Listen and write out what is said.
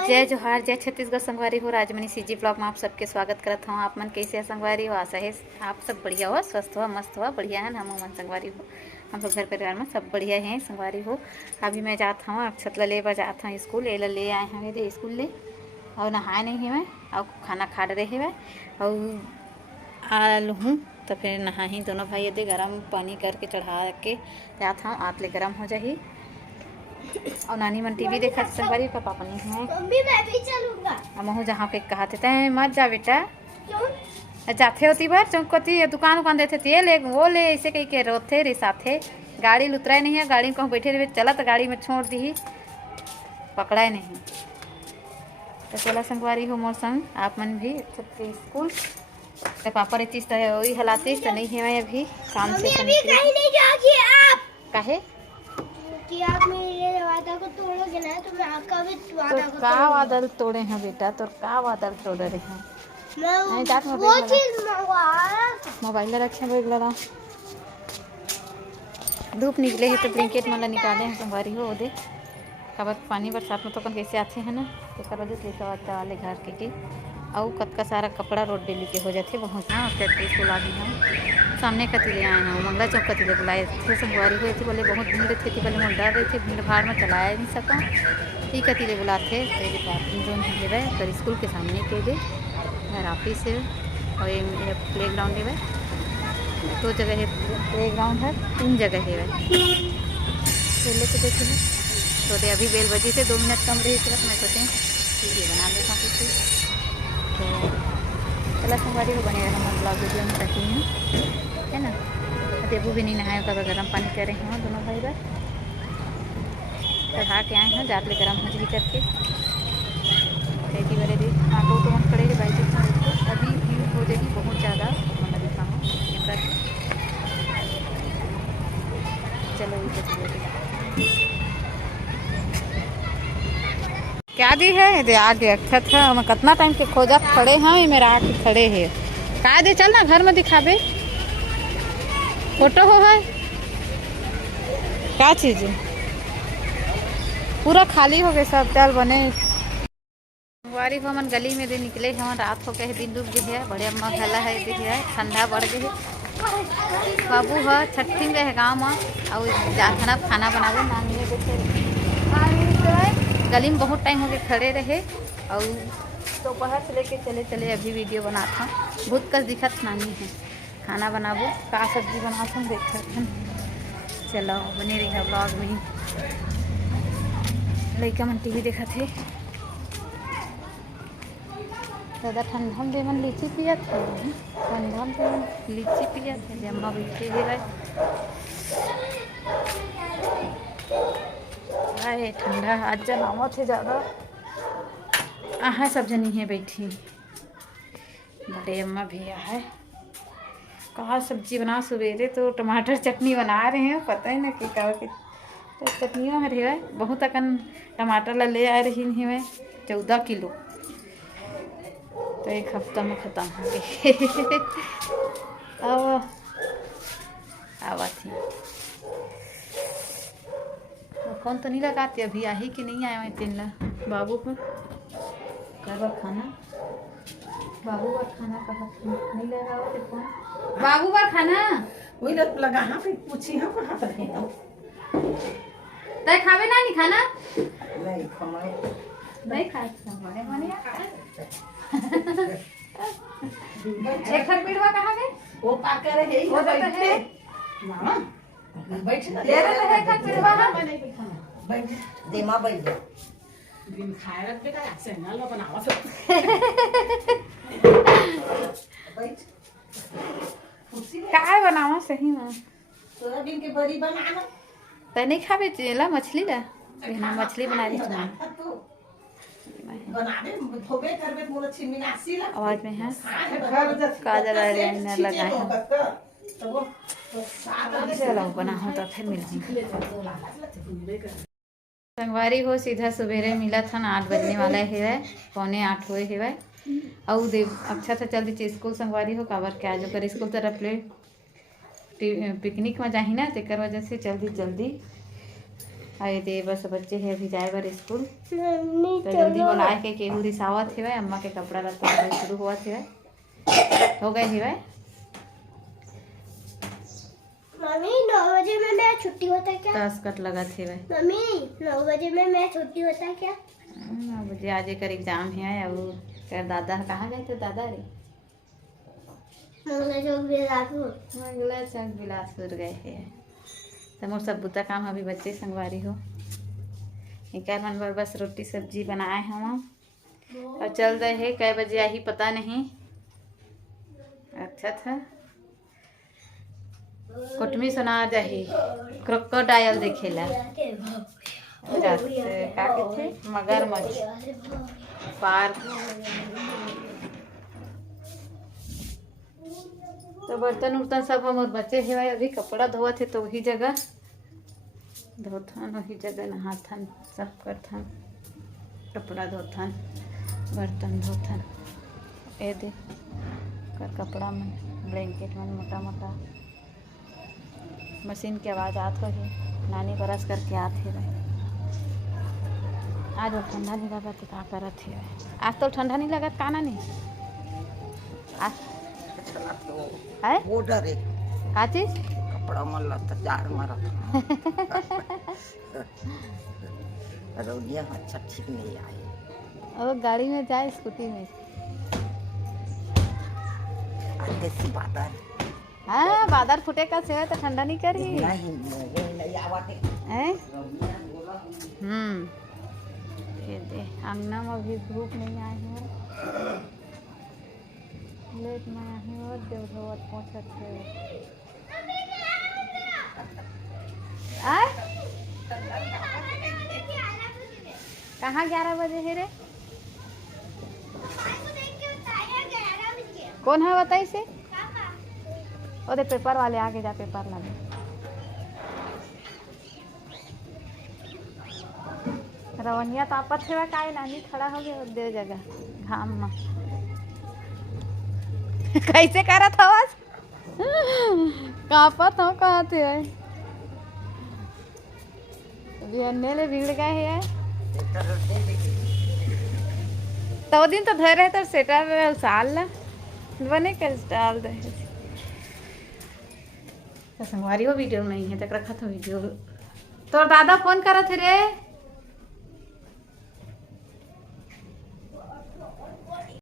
जय जोहार, जय छत्तीसगढ़ संगवारी हो। राजमनी सीजी ब्लॉग में आप सबके स्वागत करत हूँ। आप मन कैसे है संगवारी हो? आशा है आप सब बढ़िया हो, स्वस्थ हो, मस्त हो, बढ़िया है। हम मन संगवारी हो, हम लोग घर परिवार में सब बढ़िया हैं संगवारी हो। अभी मैं जाता हूँ अक्षत ला ले जाता हूँ स्कूल। ये ले आए हैं मेरे स्कूल ले, और नहाए नहीं है मैं, और खाना खा रहे है और आल हूँ। तो फिर नहा ही दोनों भाई यदि गर्म पानी करके चढ़ा के जाता हूँ, आत ले गर्म हो जाही। और नानी मन टीवी देखा संगवारी का, पापा नहीं है। मम्मी मैं भी चलूंगा। महू जहाँ पे कहा थे मत जा बेटा, जाते होती बार चौकती दुकान उकान देते थे ले वो ले ऐसे कहीं के रोते रे साथे। गाड़ी उतराए नहीं है, गाड़ी में कहूँ बैठे रहे चला तो गाड़ी में छोड़ दी, पकड़ाए नहीं। तो चला संगवारी हो मोर संग आप मन भी स्कूल। तो पापा रे चीज वही हलातीस तो नहीं है मैं अभी काम से। अभी कहीं नहीं जाओगी आप। काहे कि आप मेरे वादा को तोड़ोगे ना तो मैं आपका भी वादा को का वादल तोड़े हैं बेटा? तो का वादल तोड़ रहे हैं? मैं वो चीज मंगवाया मोबाइल रखे बैग लड़ा। धूप निकले है तो ब्लैंकेट वाला निकाले हैं संगवारी हो। दे कब पानी बरसात में तो कौन कैसे आते हैं ना, तो कर वजह लेकर आता वाले घर के और कतका सारा कपड़ा रोड डेली के हो जाते बहुत। हाँ स्कूल आ गई हम सामने कति ले आए हैं, मंगला चौक कति ले बुलाए थे संगवारी हुए थे। बोले बहुत भीड़ थी थी, बोले मोल डर रहे थे, भीड़ भाड़ में चलाया नहीं सका। ही कति ले बुलाते पार्किंग जोन ले पर स्कूल के सामने के लिए मेरा ऑफिस है और ये प्ले ग्राउंड है। दो जगह है प्ले ग्राउंड है, 3 जगह है खेलने को देखे हैं। तो दे अभी बेल बजी से 2 मिनट कम रही सिर्फ, मैं सोचें वीडियो बना देता हूँ कुछ। तो चला संगवारी को बने रहना ब्लॉग वीडियो में करती हूँ, है ना। देबू भी नहीं नहाए का गर्म पानी कर रहे हैं दोनों भाई बार, चढ़ा के आए हैं जात ले गर्म मछली करके। रेडी वाले दी आटो तो मन खड़े बाइक तो अभी भीड़ हो जाएगी बहुत ज़्यादा। मैं दिखाऊँ चलो क्या दी है दे आगे अच्छा था। मैं कितना टाइम के खोजा खड़े हैं, मेरा आके खड़े है का दे। चल ना घर में दिखाबे फोटो हो है क्या चीज पूरा खाली हो गए सब। चल बने वारी को मन गली में दे निकले हम, रात हो गए दिन डूब गई है, बढ़िया मखला है दिख है, ठंडा बढ़ गई है। बाबू है छठी रहे गाँव में और जाना खाना बनावे नानी देखे गली में बहुत टाइम हो गया खड़े रहे। और दोपहर से लेके चले चले अभी वीडियो बनाता हूँ। बहुत कस दिखत नानी है, खाना बनाबो का सब्जी बनाता हूँ देख। चलो बने रही है ब्लॉग में। लड़का मन टीवी देखा थे, ज़्यादा ठंडा में मन लीची पिया था, ठंडा में लीची पिया था जम्मा बैठे हुए है। ठंडा आज जनामा थे ज़्यादा आहा सब जनी है बैठी। बड़े अम्मा भैया है कहा सब्जी बना, सवेरे तो टमाटर चटनी बना रहे हैं, पता ही ना कि कहा कि तो चटनियों में है बहुत अकन टमाटर ला ले आ रही है 14 किलो, तो 1 हफ्ता में ख़त्म हो गए। आवा थी फोन तो नहीं लगाते अभी आई कि नहीं आया मैं तीन ला बाबू पर करवा खाना। बाबू पर खाना कहा नहीं लगा फोन, बाबू पर खाना वही लगा हाँ पे पूछी हाँ कहाँ पर है ना तय खावे ना नहीं खाना नहीं खाए नहीं खाए बड़े बने एक खर पीड़वा कहाँ गए वो पाकर है वो तो है मामा बैठ ना ले रहे हैं खर पीड़वा बैठ दे माँ बैठ जा दिन खाए रख बेटा ऐसे ना लो बनावा फिर बैठ काय बनावा सही में सोयाबीन के बड़ी बनाना तय नहीं खावे चला मछली ला बिना मछली बना दी तुम बना दे धोबे करबे मोला छिमिनासी ला आवाज में है काजल लाइनर लगा है। तो वो सादा चलो बना हो तो फिर मिलेंगे। संगवारी हो सीधा सवेरे मिला था ना 8 बजने वाला है, 7:45 हुए है। और देव अच्छा था जल्दी चीज स्कूल संगवारी हो काबर क्या जो कर स्कूल तरफ ले पिकनिक में जाही ना तेकर वजह से जल्दी जल्दी अरे दे बस बच्चे है अभी जाए बर स्कूल मम्मी तो जल्दी बोलाए के केहू रिसावत हेवे अम्मा के कपड़ा लत्ता धोए शुरू हुआ हेवे हो गए हेवे। मम्मी 9 बजे में मेरा छुट्टी होता है क्या? 10 कट लगा हेवे। मम्मी 9 बजे में मेरा छुट्टी होता है क्या? 9 बजे आज कर एग्जाम है और कर दादा कहाँ गए थे दादा रे? मंगला चौक बिलासपुर। मंगला चौक बिलासपुर गए हैं तो मोर सब बुता काम अभी बच्चे संगवारी हो एक मन बर बस रोटी सब्जी बनाए हम और चल रहे है कै बजे आई पता नहीं। अच्छा था कुटमी सुना जाही क्रोकोडाइल देखेला जाते का कहते मगरमच्छ पार्क। तो बर्तन उर्तन सब हम बच्चे है अभी कपड़ा धोआ थे तो वही जगह धोथन वही जगह नहाथन सब करथन कपड़ा धोथन बर्तन धोथन। ए दे कर कपड़ा में ब्लैंकेट में मोटा मोटा मशीन के आवाज़ आत हो नानी बरस करके आते रहे। आज वो ठंडा नहीं लगा तो क्या करत है? आज तो ठंडा नहीं लगा का नानी आज है ऑर्डर है का चीज कपड़ा मल्ला तो जाड़ मारत रौनिया अच्छा ठीक नहीं आए और गाड़ी में जाए स्कूटी में आगे से बादल हाँ बादल फुटे का सेवा तो ठंडा नहीं करी नहीं आवाते हैं। ये दे अंगना में अभी धूप नहीं आए हैं लेट में आए हैं और देव धोवत पहुँचत है आए कहाँ 11 बजे है रे? कौन है बताई से? ओदे पेपर वाले आगे जा पेपर लाने रवनिया तापत है का नानी खड़ा हो गया दे जगह घाम में कैसे करत आवाज कापत हो कहाँ थे अभी अन्य ले भीड़ गए है तो दिन तो धरे तो सेटर साल ला बने कर डाल दे संगवारी हो वीडियो नहीं है तक रखा था वीडियो। तोर दादा फोन करत रे